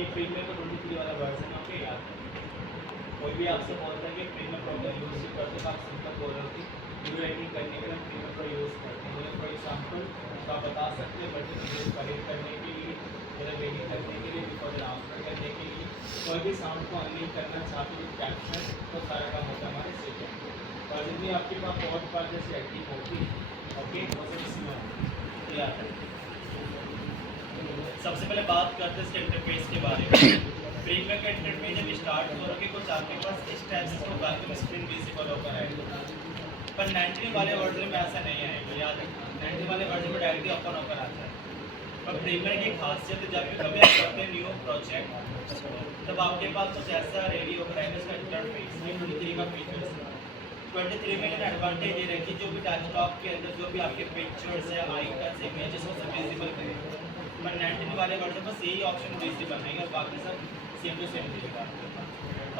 ये प्रीमियर का 23 वाला वर्जन है, ओके याद है। कोई भी आपसे बोलता है कि प्रीमियर का अगर यूज़ करते हो तो आप सिंपल बोल रहे हो कि वीडियो एडिटिंग करने के लिए हम प्रीमियर का यूज़ करते हैं। मतलब फॉर एग्जाम्पल तो आप बता सकते हैं बट वीडियो कलेक्ट करने के लिए, मतलब एडिट करने के लिए, बिफोर एंड आफ्टर करने के लिए, कोई भी साउंड को अनलिंक करना चाहते हो कैप्शन, तो सारा काम होता है हमारे सेकेंड। और जितनी आपके पास पॉड पर जैसे एक्टिव होती है, ओके, वो सब इसमें याद है। सबसे पहले बात करते हैं इसके इंटरफेस के बारे में। प्रीमियर का इंटरफेस जब स्टार्ट करोगे कुछ आपके पास इस टाइप से होगा कि स्क्रीन विजिबल होकर आएगा, पर 90 वाले वर्जन में ऐसा नहीं आएगा, याद है। 90 वाले वर्जन में डायरेक्टली ओपन होकर आता है। पर प्रीमियर की खासियत है जब भी कभी आप करते हैं न्यू प्रोजेक्ट, तब आपके पास कुछ ऐसा रेडी होकर आएगा इसका इंटरफेस। ये 23 का फीचर्स है। 23 में एडवांटेज ये रहे कि जो भी डेस्कटॉप के अंदर जो भी आपके पिक्चर्स है, आइकन्स, इमेजेस वो सब विजिबल करेगा। पर 19 वाले वर्जन बस यही ऑप्शन विजिबल नहीं है और बाकी सब सेम टू सेम देगा।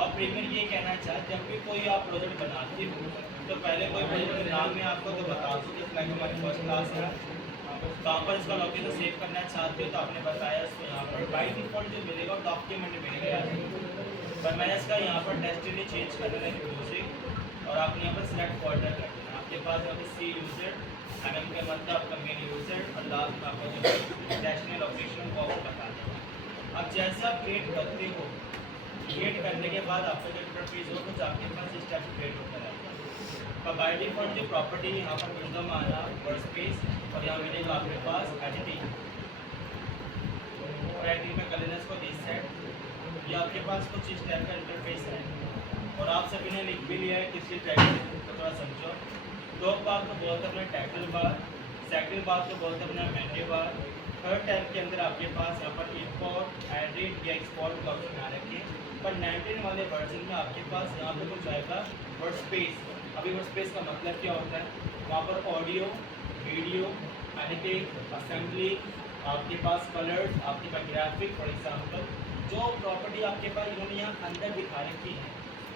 और प्रीमियर ये कहना चाहे जब भी कोई आप प्रोजेक्ट बनाते हो तो पहले कोई प्रोजेक्ट के नाम में आपको तो बता दो, जैसे लाइक हमारी फर्स्ट क्लास है, कहाँ पर इसका लोकेशन सेव करना चाहते हो तो आपने बताया इसको यहाँ पर बाई डिफॉल्ट जो मिलेगा डॉक्यूमेंट मिलेगा, पर मैंने इसका यहाँ पर डेस्टिनी चेंज करना है म्यूजिक, और आपने यहाँ पर सिलेक्ट फोल्डर कर देना। आपके पास यहाँ पर सी यूजर एम के मतलब आपका मेन यूजर और लास्ट में आपका जो डेस्टिनी लोकेशन को आपको बता देगा। अब जैसे आप क्रिएट करते हो, क्रिएट करने के बाद आपका जो इंटरफेस हो कुछ आपके पास इस टाइप से क्रिएट होता है। तो बाई डिफॉल्ट जो प्रॉपर्टी यहाँ पर विंडो में आना वर्क स्पेस, और यहाँ मिलेगा आपके पास एडिटिंग, और एडिटिंग में कलरनेस को दिस सेट, ये आपके पास कुछ इस टाइप का इंटरफेस है। और आप सभी ने लिख भी लिया है किसी टाइटल को थोड़ा समझो। दो बार को बोलते अपना टाइटल बार, सेकंड बार को बोलते अपना मेन्यू बार, थर्ड टाइप के अंदर आपके पास यहाँ पर इंपोर्ट, एडिट या एक्सपोर्ट का ऑप्शन आ रखे। पर 19 वाले वर्जन में आपके पास यहाँ पर कुछ आएगा वर्क स्पेस। अभी वर्क स्पेस का मतलब क्या होता है, वहाँ पर ऑडियो, वीडियो, एडिटिंग, असेंबली, आपके पास कलर्स, आपके पास ग्राफिक, फॉर एग्जाम्पल जो प्रॉपर्टी आपके पास इन्होंने यहाँ अंदर दिखा रखी है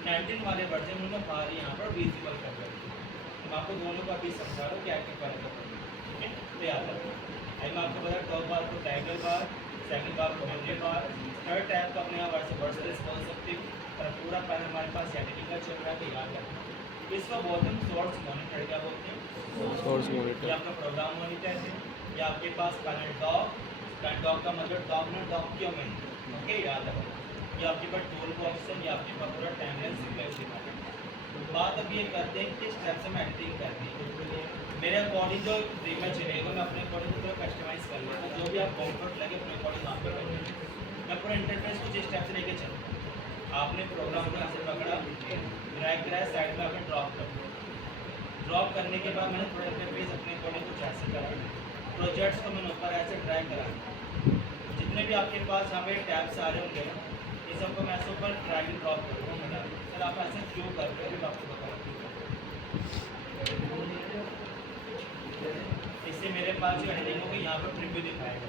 19 वाले वर्जन में उन्होंने बाहर यहाँ पर विजिबल कर रखी है। मैं आपको दोनों का भी समझा रहा हूँ क्या क्या फर्क है, ठीक है, तो याद रखो। मैं आपको बता टॉप बार को टाइटल बार, सेकंड बार को मेन्यू बार, थर्ड टाइप का अपने यहाँ वर्ड बोल सकते हो, और पूरा पैनल हमारे पास एडिटिंग का चल रहा है, तो याद रखना। इसका बोलते हैं सोर्स मॉनिटर, क्या बोलते हैं, सोर्स मॉनिटर। ये आपका प्रोग्राम मॉनिटर है। ये आपके पास पैनल डॉक का मतलब डॉक्यूमेंट, ओके, याद रखना। ये आपके पास टूल बॉक्स है, ये आपके पास पूरा टाइमलाइन सिंपल। बात अब ये करते हैं किस टाइप से मैं एडिटिंग करनी है। मेरे अकॉर्डिंग जो प्रीमियर चलेगा मैं अपने अकॉर्डिंग थोड़ा कस्टमाइज़ कर लेता हूँ, जो भी आप कम्फर्ट लगे अपने अकॉर्डिंग आप कर लेंगे। मैं पूरा इंटरफेस को जिस टाइप से लेके चलता हूँ, आपने प्रोग्राम को ऐसे पकड़ा, ड्रैग कराया, साइड में आपने ड्रॉप कर दिया। ड्रॉप करने के बाद मैंने थोड़ा इंटरफेस अपने अकॉर्डिंग कुछ ऐसे करा, प्रोजेक्ट्स को मैंने ऊपर ऐसे ड्रैग करा। जितने भी आपके पास यहाँ पे टैब्स आ रहे होंगे ना, ये सबको मैं ऐसे ऊपर ड्रैग एंड ड्रॉप करूँगा। सर आप ऐसे क्यों कर रहे हो, आपको बता रहा हूँ। इससे मेरे पास जो एडिटिंग होगी यहाँ पर प्रीव्यू दिखाएगा,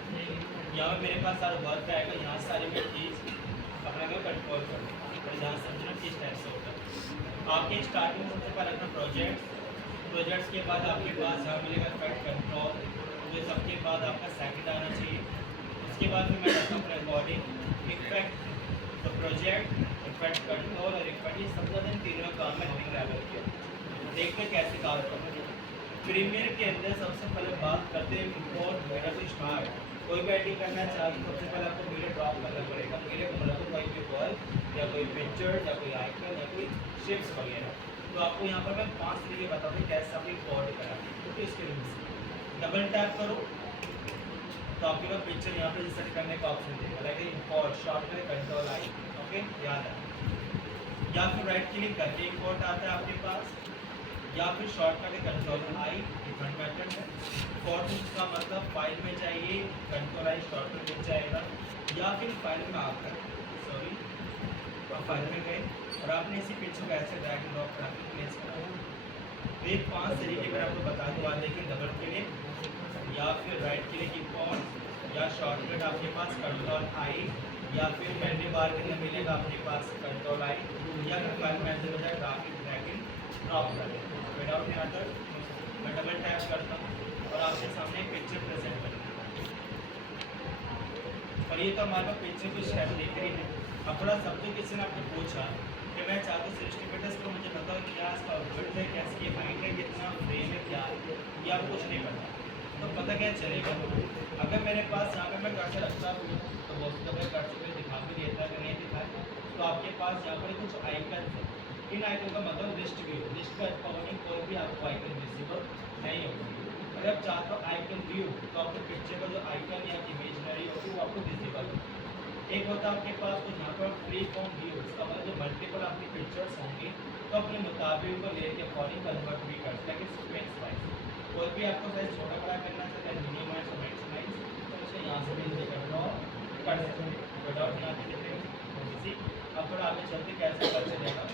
यहाँ पर मेरे पास सारा वर्क आएगा, यहाँ सारी मैं चीज़ अपने को कंट्रोल करूँ और यहाँ समझना किस टाइप से होगा। आपके स्टार्टिंग सबसे पहले अपना प्रोजेक्ट्स के बाद आपके पास यहाँ मिलेगा इफेक्ट कंट्रोल, तो सबके बाद आपका सेकंड आना चाहिए। उसके बाद फिर मैं करता हूँ अपने अकॉर्डिंग इफेक्ट, तो प्रोजेक्ट, इफेक्ट कंट्रोल और इफेक्ट, ये सबसे ज़्यादा इन तीनों काम में एडिटिंग लेवल किया। देखते कैसे काम करोगे। प्रीमियर के अंदर सबसे पहले बात करते हैं इंपोर्ट मीडिया टू स्टार्ट। कोई भी एडिटिंग करना चाहते तो सबसे पहले आपको मीडिया ड्रॉप करना पड़ेगा। मीडिया को मतलब कोई भी वर्ड या कोई पिक्चर या कोई आइकन या कोई शेप्स वगैरह। तो आपको यहाँ पर मैं 5 तरीके बताऊँगी कैसे आप इंपोर्ट करा, तो इसके लिए डबल टैप करो तो आपके पास पिक्चर यहाँ पर इंसर्ट करने का ऑप्शन देगा, लाइक इंपोर्ट शॉर्ट में कंट्रोल आई, ओके, याद है। या फिर राइट क्लिक करके इंपोर्ट आता है आपके पास, या फिर shortcut control I different method है। इंपोर्ट का मतलब फाइल में चाहिए, कंट्रोल आई शॉर्टकट मिल जाएगा, या फिर फाइल में आकर और फाइल में गए और आपने इसी पिक्चर को ऐसे ड्रैग एंड ड्रॉप करा के प्लेस करा। तो ये 5 तरीके मैं आपको बता दूँ, देखिए डबल क्लिक या फिर राइट क्लिक इंपोर्ट या शॉर्टकट आपके पास कंट्रोल आई, या फिर मेन्यू बार के अंदर मिलेगा आपके पास कंट्रोल आई, या फिर फाइल में ऐसे हो जाए ग्राफिक ड्रैग एंड ड्रॉप कर दें। विदाउट मेथड मैं डबल टैप करता हूँ और आपके सामने एक पिक्चर प्रेजेंट करूँगा। और ये तो हमारे पास पिक्चर कुछ है देख रही है। अब थोड़ा समझो, किसी ने आपको पूछा कि मैं चाहता हूँ सिस्टमेटिस को मुझे बताओ क्या इसका विड्थ है, क्या इसकी हाइट है, कितना फ्रेम है, क्या है, ये आपको कुछ नहीं पता। तो पता क्या चलेगा, अगर मेरे पास यहाँ पे मैं कर्सर रखता हूँ तो बहुत तो मैं कर्सर पे दिखा भी देता, अगर नहीं दिखाए तो आपके पास यहाँ पर कुछ आइकन है। इन आइकन का मतलब लिस्ट व्यू, लिस्ट का अकॉर्डिंग कोई भी आपको आइकन विजिबल नहीं होगी। अगर आप चाहते हो आइकन व्यू तो आपके पिक्चर का जो आइकन या इमेजनरी होगी वो आपको विजिबल होगी। एक होता है आपके पास कुछ यहाँ पर फ्री फॉर्म व्यू, इसका मतलब जो मल्टीपल आपकी पिक्चर्स होंगी तो अपने मुताबिक को लेकर के अकॉर्डिंग कन्वर्ट भी कर सकते हैं सीक्वेंस वाइज। कोई भी आपको साइज छोटा बड़ा करना चाहते हैं, मिनिमाइज और मैक्सिमाइज, तो उसे यहाँ से भी ड्रॉ कर सकते हैं। विदाउट यहाँ पे किसी अब थोड़ा आगे चलते कैसे कर चलेगा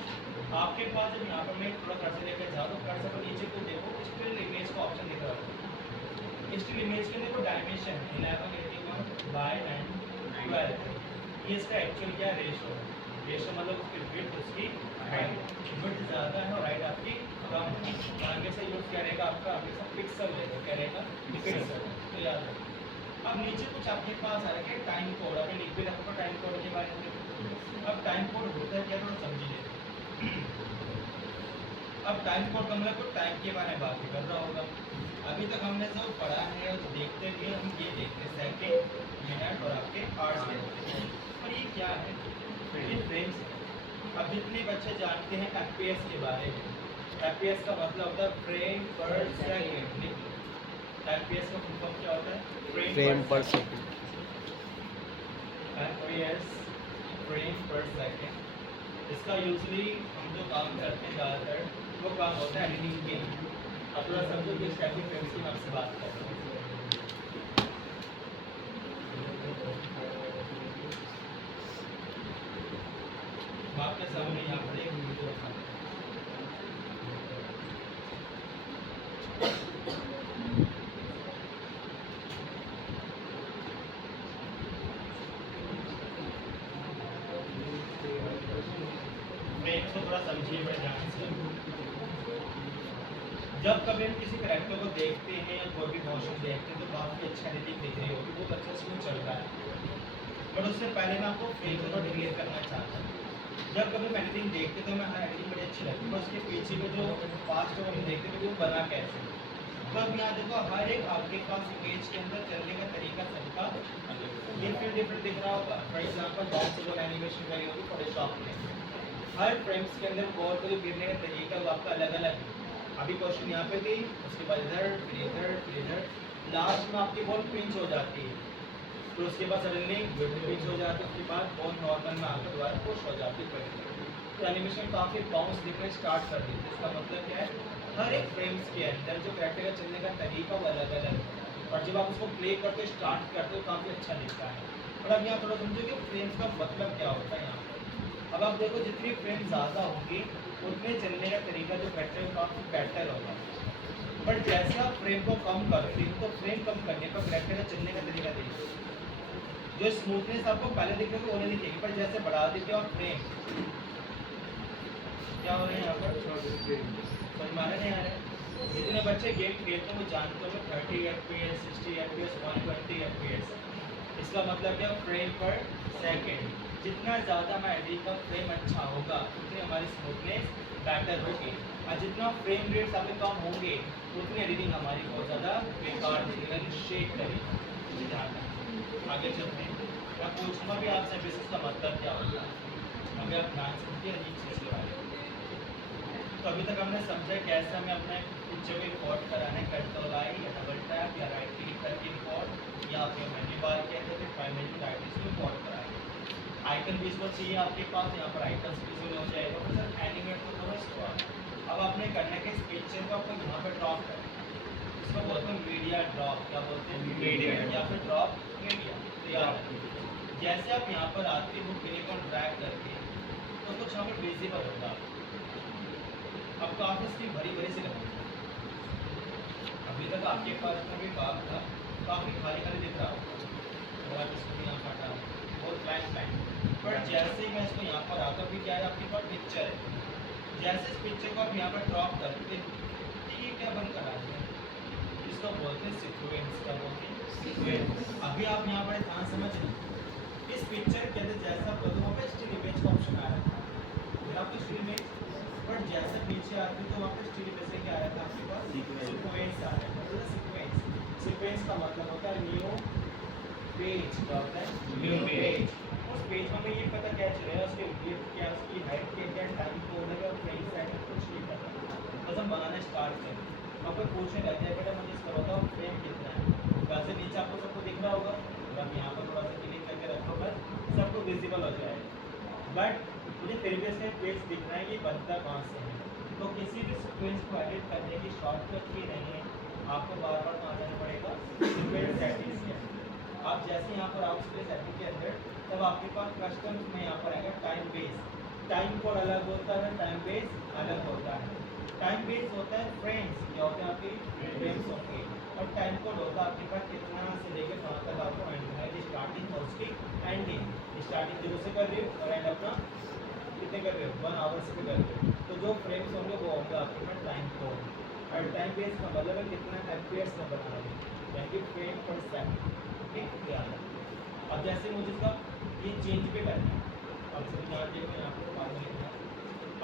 आपके पास। जब यहाँ पर मैं थोड़ा कर्सर लेकर जाऊँ तो कर्सर पर नीचे को देखो, स्टिल इमेज का ऑप्शन दिख रहा है। स्टिल इमेज के देखो डायमेंशन 1181 बाय 12, ये इसका एक्चुअल क्या रेशो है। रेशो मतलब उसकी विड्थ, उसकी हाइट, विड्थ ज़्यादा है और हाइट आपकी कम है। आगे से यूज़ क्या रहेगा आपका, आगे से पिक्सल रहेगा, क्या रहेगा पिक्सल, तो याद रखो। अब नीचे कुछ आपके पास आ रहा है टाइम कोड, आपने लिख भी रखो टाइम कोड के बारे में। अब टाइम कोड होता है क्या, थोड़ा समझिए। अब टाइम कोड का मतलब तो टाइम के बारे में बात कर रहा होगा। अभी तक हमने जो पढ़ा है और देखते भी हम ये देखते हैं सेकंड, मिनट और आपके आवर्स देखते हैं। और ये क्या है, ये फ्रेम्स है। अब जितने बच्चे जानते हैं एफपीएस के बारे में, एफपीएस का मतलब होता है फ्रेम पर सेकंड। एफपीएस का फुल फॉर्म क्या होता है, फ्रेम पर सेकंड। एफपीएस फ्रेम पर सेकंड। इसका यूजली हम जो काम करते हैं ज़्यादातर वो काम होता है एडिटिंग के। अब थोड़ा समझो कि स्टैटिक फ्रेम्स की मैं आपसे बात कर रहा हूँ। आपके सामने यहाँ पर एक वीडियो रखा है। फ्रेम्स को थोड़ा समझिए बड़े ध्यान से। जब कभी हम किसी कैरेक्टर को देखते हैं या कोई भी मोशन देखते हैं तो काफ़ी अच्छा एडिटिंग दिख रही होगी, बहुत अच्छा स्मूथ चल रहा है। बट उससे पहले मैं आपको फ्रेम को क्लियर करना चाहता हूँ। जब कभी हम एडिटिंग देखते तो हमें एडिटिंग बड़ी अच्छी लगती है, पर उसके पीछे में जो पास्ट हम देखते हैं वो बना कैसे। तो अब यहाँ देखो हर एक आपके पास इमेज के अंदर चलने का तरीका सबका डिफरेंट दिख रहा होगा। फॉर एग्जाम्पल बाउंसिबल एनिमेशन करी होगी फोटोशॉप में, हर फ्रेम्स के अंदर बॉल को गिरने का तरीका वो आपका अलग अलग है। अभी क्वेश्चन यहाँ पे थी, उसके बाद इधर फिर इधर फिर इधर, लास्ट में आपकी बॉल पिंच हो जाती है, तो उसके बाद सडनली पिंच हो जाती है, उसके बाद बॉल नॉर्मल में आकर दोबारा पुश हो जाती है। तो एनिमेशन काफ़ी बाउंस दिखना स्टार्ट कर देती है। इसका मतलब क्या है, हर एक फ्रेम्स के अंदर जो कैरेक्टर का चलने का तरीका वो अलग अलग है, और जब आप उसको प्ले करते स्टार्ट करते हो काफ़ी अच्छा दिखता है। और अब यहाँ थोड़ा समझो कि फ्रेम्स का मतलब क्या होता है यहाँ पर। अब आप देखो जितनी फ्रेम ज़्यादा होंगी उतने चलने का तरीका जो बेटर काफ़ी बेटर होगा। बट जैसे आप फ्रेम को कम करते हो तो फ्रेम कम करने पर कैरेक्टर का चलने का तरीका देखिए, जो स्मूथनेस आपको पहले दिख रही है वो नहीं दिखेगी, पर जैसे बढ़ा देते हो आप फ्रेम, क्या हो रहे हैं यहाँ पर समझ में नहीं आ रहा है। जितने बच्चे गेम खेलते हैं वो जानते हो 30 FPS 60 FPS 120 FPS, इसका मतलब क्या, फ्रेम पर सेकंड। जितना ज़्यादा मैं एडिट का फ्रेम अच्छा होगा उतनी हमारी स्मूथनेस बेटर होगी, और जितना फ्रेम रेट्स आपके कम होंगे उतनी एडिटिंग हमारी बहुत ज़्यादा बेकार देगी, शेक करेगी। ध्यान रखें। आगे चलते हैं, मैं पूछूँगा भी आपसे बेसिस का मतलब क्या होता है, अभी आप ध्यान समझिए अजीब चीज़ के बारे में। तो अभी तक हमने समझा कैसे हमें अपने पिक्चर को रिकॉर्ड कराना है, कंट्रोल आई या डबल टैप या राइट क्लिक करके रिकॉर्ड, या आपके मेन्यू बार के अंदर प्राइमरी राइट इसको रिकॉर्ड कराएंगे। आइकन विजुअल चाहिए आपके पास, यहाँ पर आइकन विजुअल हो जाएगा। तो सर एनिमेट तो थोड़ा इसको अब आपने करना है कि इस पिक्चर को आपको यहाँ पर ड्रॉप करना है, इसको बोलते हैं मीडिया ड्रॉप, क्या बोलते हैं मीडिया, या फिर ड्रॉप मीडिया। तो याद रखिए जैसे आप यहाँ पर आते हो क्लिक और ड्रैग करके तो कुछ यहाँ पर विजिबल होगा, अब काफ़ी इसकी भरी भरी से लगती है। अभी तक आपके पास में भी बाग था, काफ़ी खाली खाली दिख रहा होगा, अगर आप इसको यहाँ हटा बहुत ब्लैंक, पर जैसे ही मैं इसको यहाँ पर आता भी क्या है आपके पास पिक्चर है, जैसे इस पिक्चर को आप यहाँ पर ड्रॉप करके ये क्या बन कर आते हैं, इसको बोलते हैं सीक्वेंस। क्या बोलते हैं सीक्वेंस। अभी आप यहाँ पर ध्यान समझ लें, इस पिक्चर के अंदर जैसा वहाँ पे स्टिल इमेज का ऑप्शन आ रहा था, फिर आपको स्टिल इमेज, बट जैसे पीछे आती तो वहाँ पे स्टिल इमेज से क्या आ रहा था आपके पास सीक्वेंस आ रहा है। सीक्वेंस, सीक्वेंस का मतलब होता है न्यू पेज, क्या होता है न्यू पेज। उस पेज में हमें ये पता क्या चलेगा उसके विड्थ क्या, उसकी हाइट क्या, टाइम कोड है और फ्रेम साइज में कुछ नहीं पता, बस हम बनाना स्टार्ट करें। अब कोई पूछने लग जाए बेटा मुझे इसका बताओ फ्रेम कितना है, वैसे नीचे आपको सबको दिख रहा होगा, तो आप यहाँ पर थोड़ा सा क्लिक करके रखो बस सबको विजिबल हो जाएगा। बट मुझे फिर भी इसमें पेज दिख रहा है कि बनता कहाँ से है, तो किसी भी सीक्वेंस को एडिट करने की शॉर्टकट ही नहीं है, आपको बार बार कहाँ जाना पड़ेगा, सीक्वेंस सेटिंग्स के। आप जैसे यहाँ पर आओ उसके सेटिंग के अंदर, तब आपके पास कस्टम में यहाँ पर आएगा टाइम बेस। टाइम कोड अलग होता है, टाइम बेस अलग होता है। टाइम बेस होता है फ्रेम्स, क्या होते हैं आपकी फ्रेम्स होते हैं, और टाइम कोड होता है आपके पास कितना से लेकर कहाँ तक आपको एंड है, स्टार्टिंग और उसकी एंडिंग, स्टार्टिंग 0 से कर रही हो और एंड अपना कितने कर रहे हो 1 आवर से भी कर रहे हो, तो जो फ्रेम्स होंगे वो होंगे आपके पास टाइम कोड। और टाइम बेस का मतलब है कितना एम्पियर्स में बना रहे हैं, यानी कि फ्रेम पर सेकंड। ठीक है, अब जैसे मुझे इसका ये चेंज भी करना है, अब से ध्यान देखो यहाँ पर बाद में लिखना है।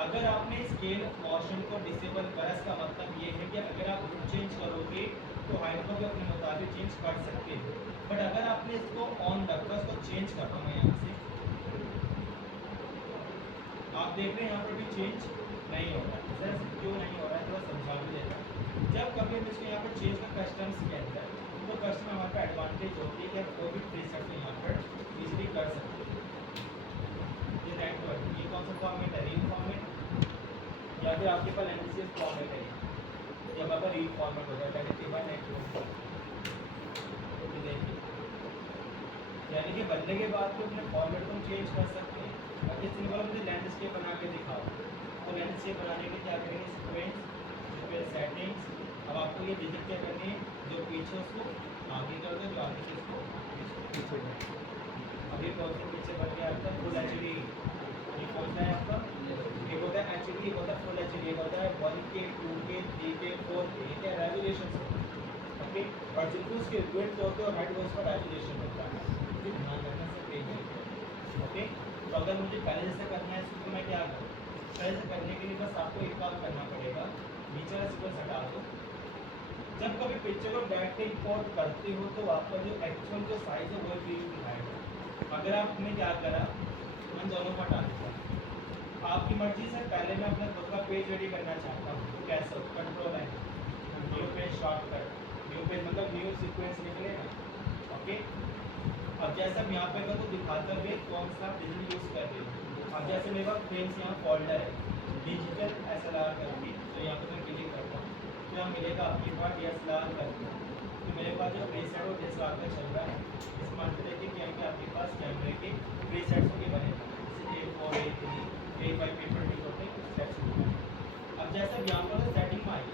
अगर आपने स्केल मोशन को डिसेबल करा, इसका मतलब ये है कि अगर आप चेंज करोगे तो हाइट को भी अपने मुताबिक चेंज कर सकते हो, बट अगर आपने इसको ऑन रखा, इसको चेंज कर रहा हूँ मैं यहाँ से, आप देख रहे हैं यहाँ पर भी चेंज नहीं हो रहा है। सर क्यों नहीं हो रहा है, थोड़ा समझा भी देता हूँ। जब कभी हम इसको यहाँ पर चेंज का कस्टम्स के अंदर, तो कस्टम हमारे पास एडवांटेज होती है कि आप कोई भी प्रीसेट को यहाँ पर इजीली कर सकते हैं। ये राइट वर्ड, ये कौन सा फॉर्मेट है, रीड फॉर्मेट, या फिर आपके पास एनसीएस फॉर्मेट है, ये हमारे पास रीड फॉर्मेट होगा, यानी कि बनने के बाद तो अपने फॉर्मेट को चेंज कर सकते हैं। और किसी ने बोला मुझे लैंडस्केप बना के दिखाओ, तो लैंडस्केप बनाने के क्या करेंगे, सीक्वेंस, सीक्वेंस सेटिंग्स। अब आपको ये डिजिट क्या करनी है, जो पीछे उसको आगे कर दो, जो आगे से उसको पीछे कर दो। अब ये कौन से पीछे बन गया आपका फुल एचडी, ये कौन सा है आपका, एक होता है एचडी, एक होता है फुल एचडी, एक होता है 1K 2K 3K 4K, ये क्या रेजोल्यूशन होता है। ओके, और जिनको उसके विड्थ होते हैं और हाइट वो उसका रेजोल्यूशन होता है, ध्यान रखना से पेज है। ओके, तो अगर मुझे पहले से करना है इसको, तो मैं क्या करूँ, पहले से करने के लिए बस आपको एक काम करना पड़ेगा, नीचे वाला सीक्वेंस हटा दो। जब कभी पिक्चर को डायरेक्ट इंपोर्ट करते हो तो आपका जो एक्चुअल जो साइज है वो भी दिखाएगा। अगर आपने क्या करा, मैं दोनों को हटा दूँगा, आपकी मर्जी से पहले मैं अपना खुद का पेज रेडी करना चाहता हूँ, तो कैसे, कंट्रोल है new page shortcut, new page मतलब न्यू सीक्वेंस निकलेगा। ओके, अब जैसे हम यहाँ पे अगर तो दिखाते हुए कौन सा डिजिटल यूज़ कर रहे हो। अब जैसे मेरे पास फ्रेम्स यहाँ फोल्डर है डिजिटल SLR करके, तो यहाँ पे मैं क्लिक करता हूँ, तो यहाँ मिलेगा आपके पास DSLR करके, तो मेरे पास जो प्रीसेट वो DSLR का चल रहा है। इस मान देखिए कि यहाँ आपके पास कैमरे के प्रीसेट्स के बने, जैसे A4 A3 A5 A20 होते हैं कुछ सेट्स। अब जैसे यहाँ पर सेटिंग में आई,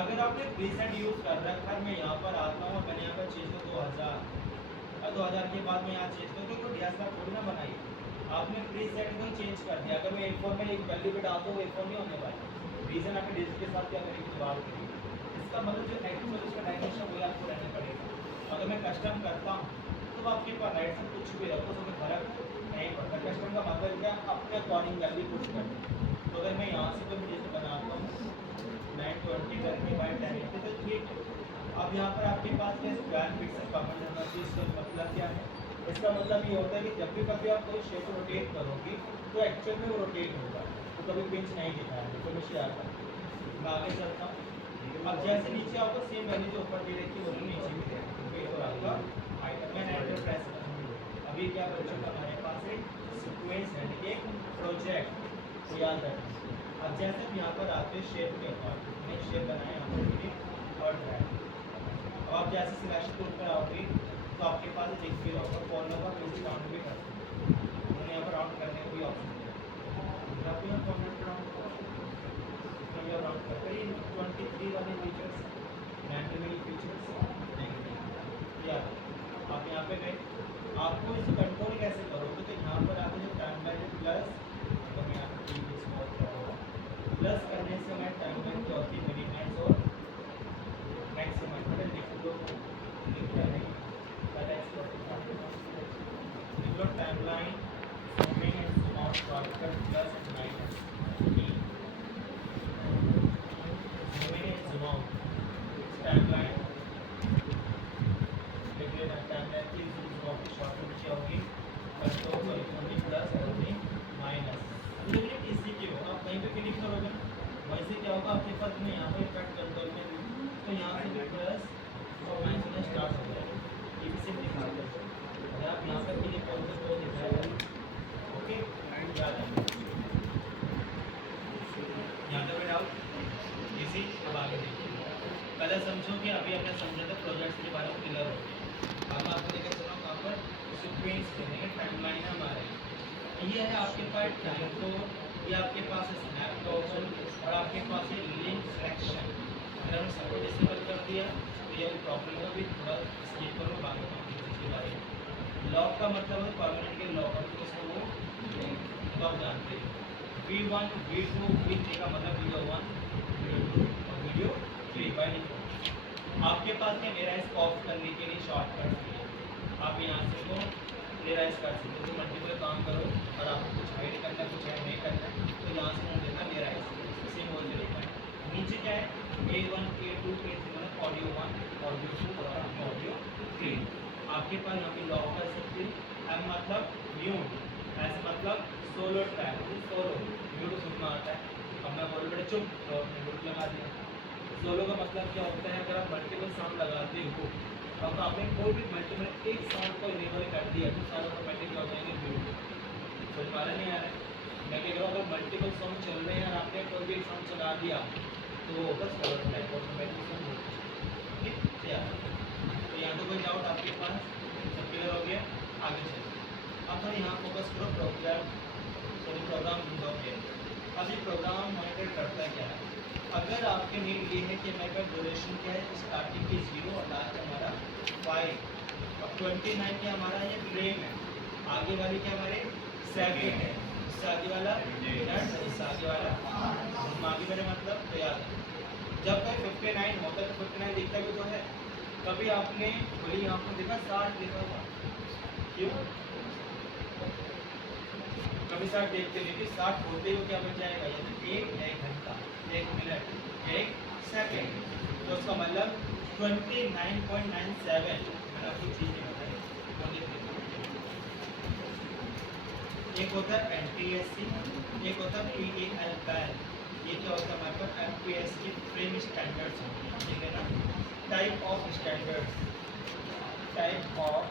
अगर आपने प्रीसेट यूज़ कर रखा है, मैं यहाँ पर आता हूँ, मैंने यहाँ पर चेंज कर 2000, और 2000 के बाद मैं यहाँ चेंज कर दूँ, तो DSLR थोड़ी ना बनाई, आपने प्रीसेट को चेंज कर दिया। अगर मैं A4 में एक वैल्यू पे डालता हूँ, A4 नहीं होने वाला, रीज़न आपने डिजिट के साथ क्या करेगी, जवाब करेगी। इसका मतलब जो एक्चुअल उसका डायमेंशन वो आपको रहना पड़ेगा। अगर मैं कस्टम करता हूँ तो आपके पास राइट से कुछ भी रखो, उसमें फर्क नहीं पड़ता। कस्टम का मतलब क्या, अपने अकॉर्डिंग वैल्यू कुछ कर दो। तो अगर मैं यहाँ से कोई डिजिट बनाता हूँ 920 करके बाई 1080, तो ठीक है। अब यहाँ पर आपके पास ये स्क्वायर पिक्सल कमेंट होना चाहिए, इसका मतलब क्या है, इसका मतलब ये होता है कि जब भी कभी आप कोई शेप रोटेट करोगे तो एक्चुअल में वो रोटेट होगा, तो कभी पिंच नहीं दिखाएगा। तो मुझे आता है, मैं आगे चलता हूँ। अब जैसे नीचे आपको सेम वैल्यू जो ऊपर दे रखी है वो नीचे भी दे रखी है, और आपका आइटम में एंटर प्रेस करूँगा। अभी क्या बन चुका हमारे पास है सीक्वेंस यानी कि प्रोजेक्ट, तो याद रखना। अब जैसे हम यहाँ पर आते हैं शेप के ऊपर, मैंने शेप बनाया यहाँ पर क्लिक और ड्रैग। अब आप जैसे सिलेक्शन टूल पर आओगे तो आपके पास दिख भी होगा, कॉर्नर का म्यूजिक राउंड भी कर सकते हैं। मैंने यहाँ पर राउंड करने का कोई ऑप्शन दिया, आपको यहाँ कॉर्नर राउंड राउंड करते ही 23 वाले फीचर्स, 90 फीचर्स याद। आप यहाँ पे गए, आपको इसे कंट्रोल कैसे करोगे, तो यहाँ पर आके जो टाइमलाइन प्लस, तो मैं यहाँ पर प्लस करने से मैं टाइमलाइन की होती है मिनिमाइज और मैक्सिमम, लिख दो लिख क्या नहीं, पहले bracket plus minus zoom out timeline लिख लेना टाइमलाइन की जूम आउट की शॉर्टकट क्या होगी कंट्रोल प्लस माइनस लेकिन इसी की हो आप कहीं पे क्लिक करोगे वैसे क्या होगा आपके पास में यहाँ पे कट कंट्रोल में तो यहाँ से भी प्लस और माइनस स्टार्ट हो जाएगा ये भी सिर्फ दिखा दो अगर आप यहाँ पे क्लिक करोगे तो दिखाएगा ओके याद है यहाँ तक डाउट इजी अब आगे देखिए पहले समझो कि अभी हमने समझा था प्रोजेक्ट्स के बारे में क्लियर हो गया अब मैं आपको लेकर चला कहाँ पर सीक्वेंस करेंगे टाइमलाइन हमारे ये है आपके पास टाइम तो ये आपके पास है स्नैप का ऑप्शन और आपके पास है लिंक सेक्शन अगर हमने सबको डिसेबल कर दिया तो ये प्रॉब्लम होगा भी थोड़ा स्किप करो बाकी इसके बारे में लॉक का मतलब है परमानेंट के लॉक तो उसको वो लॉक जानते हैं V1 V2 V3 का मतलब वीडियो 1 वीडियो 2 और वीडियो 3 बाय डिफॉल्ट आपके पास में एराइज ऑफ करने के लिए शॉर्टकट है आप यहाँ से वो एराइज कर सकते हो मल्टीपल काम करो और आपको कुछ हाइड करना है कुछ ऐड नहीं करना है तो यहाँ से हम देना एराइज सेम बोल के लिखा है नीचे क्या है A1 A2 A3 मतलब ऑडियो 1 ऑडियो 2 और ऑडियो 3 आपके पास यहाँ पे लॉक कर सकते हैं एम मतलब म्यूट ऐसे मतलब सोलो ट्रैक सोलो म्यूट सुनना आता है अब मैं बोल बड़े चुप तो म्यूट लगा दिया सोलो का मतलब क्या होता है अगर आप मल्टीपल साउंड लगाते हो अब आपने कोई भी मल्टीपल एक साउंड को इनेबल कर दिया तो सारे ऑटोमेटिक हो जाएंगे म्यूट समझ पा रहे नहीं आ रहा है मैं कह रहा हूँ अगर मल्टीपल सॉन्ग चल रहे हैं और आपने कोई भी एक सॉन्ग चला दिया तो वो होगा सोलो ट्रैक ऑटोमेटिक सॉन्ग ठीक है तो यहाँ तो कोई डाउट आपके पास सब क्लियर हो गया आगे चलिए अब तो यहाँ फोकस करो प्रोग्राम विंडो पे अब ये प्रोग्राम मॉनिटर करता है क्या है अगर आपके नीड ये है कि मेरे पास ड्यूरेशन क्या है स्टार्टिंग की 0 और लास्ट हमारा 5 अब 29 क्या हमारा ये फ्रेम है आगे वाली क्या हमारे सेकंड है इससे आगे वाला मिनट इससे आगे वाला आगे मेरे मतलब तो याद है जब कोई 59 होता है तो 59 दिखता भी तो है कभी आपने बोली यहाँ पर देखा 60 लिखा हुआ क्यों कभी 60 देखते लेकिन 60 होते ही क्या बच जाएगा यानी एक घंटा 1 मिनट 1 सेकंड तो उसका मतलब 29.97 मैंने आपको चीज़ें बताई एक होता है NTSC एक होता है PAL पैल ये क्या होता है हमारे पास FPS की फ्रेम स्टैंडर्ड्स ठीक है ना type of standards type of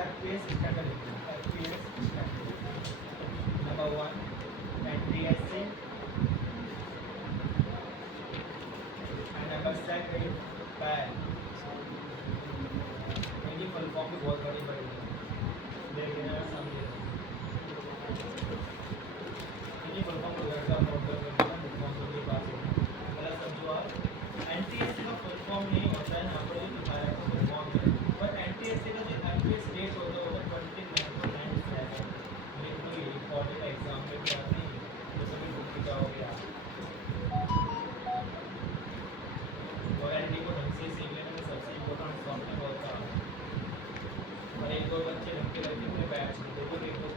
FPS standard FPS standard number 1 NTSC and number 2 PAL इनकी फुल फॉर्म भी बहुत बड़ी बड़ी है देखना समझिए इनकी फुल फॉर्म को घर का नोट कर लेना फुल फॉर्म के पास पहला समझो आप NTSC का फुल फॉर्म नहीं होता है यहाँ पर जो दिखाया है फुल फॉर्म है पर NTSC का जो FPS रेट होता है वो 29.97 लेकिन ये इम्पोर्टेंट एग्जाम में भी आते हैं तो सभी बुक की जाओगे आप वारंटी को ढंग से सीख लेने में सबसे इम्पोर्टेंट सॉफ्टवेयर होता है और एक दो बच्चे ढंग के रहते हैं बैच में देखो एक दो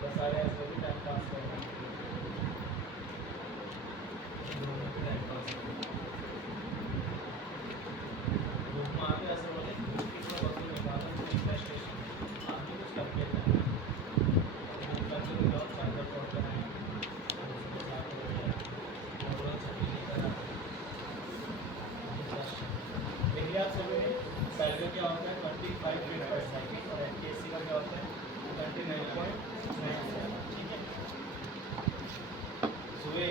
बस सारे ऐसे भी टाइम पास करना टाइम पास घूमना आगे ऐसा बोले कितना वक्त निकालना तो इंटरेस्टेशन आगे कुछ करके करना चार्जर पॉट कराएं देखिए आप सभी में सैलरी क्या होता है 25 मिनट पर सेकंड और NTSC का क्या होता है 29.97 ठीक है सुबह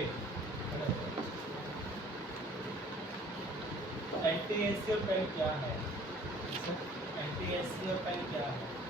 NTSC और पैल क्या है NTSC और पैल क्या है